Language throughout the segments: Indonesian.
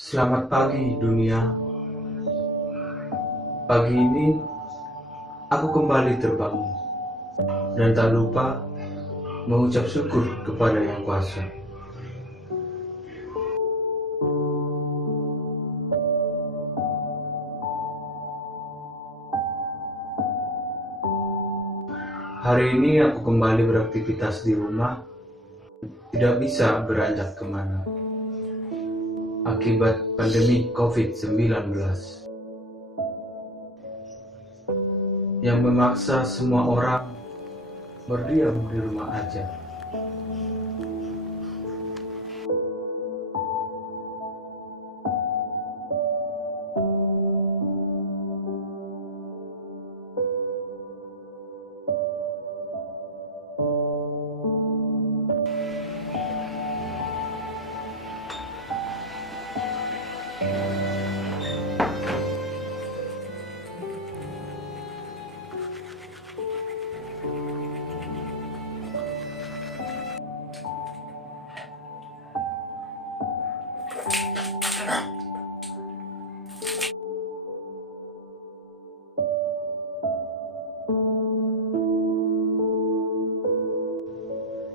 Selamat pagi dunia. Pagi ini aku kembali terbangun dan tak lupa mengucap syukur kepada Yang Kuasa. Hari ini aku kembali beraktivitas di rumah, tidak bisa beranjak kemana akibat pandemi COVID-19 yang memaksa semua orang berdiam di rumah aja.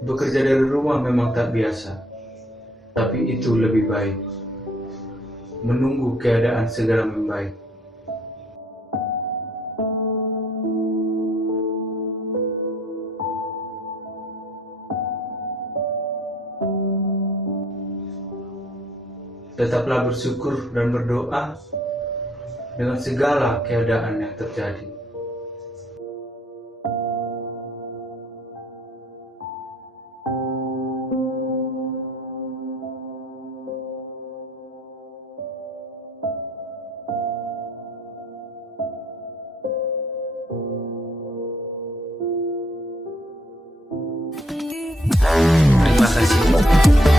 Bekerja dari rumah memang tak biasa, tapi itu lebih baik. Menunggu keadaan segera membaik. Tetaplah bersyukur dan berdoa dengan segala keadaan yang terjadi. Terima kasih.